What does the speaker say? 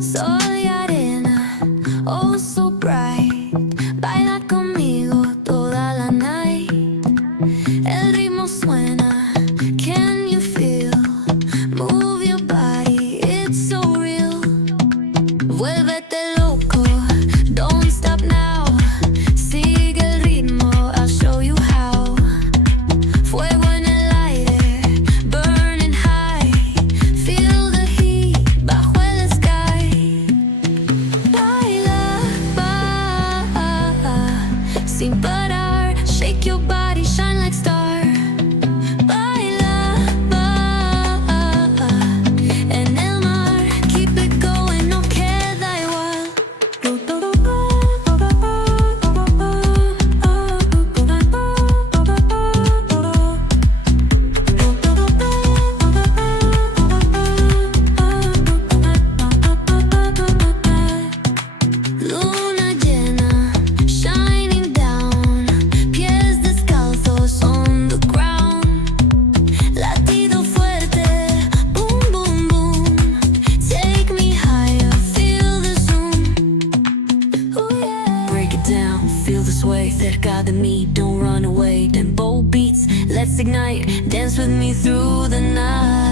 Soy arena, oh so bright. Baila conmigo toda la night. El ritmo suena, can you feel? Move your body, it's so real. Vuélvete loco, don't stop now. Sigue el ritmo, I'll show you how. Fuego en el aire, burning high. Feel the heat bajo el sky. Baila, sin parar. Shake your body, shine like star. Baila, en el mar. Keep it going, no queda igual. Luna llena, shining down. Pies descalzos on the ground. Latido fuerte, boom, boom, boom. Take me higher, feel the zoom. Ooh, yeah. Break it down, feel the sway. Cerca de mí, don't run away. Tempo beats, let's ignite. Dance with me through the night.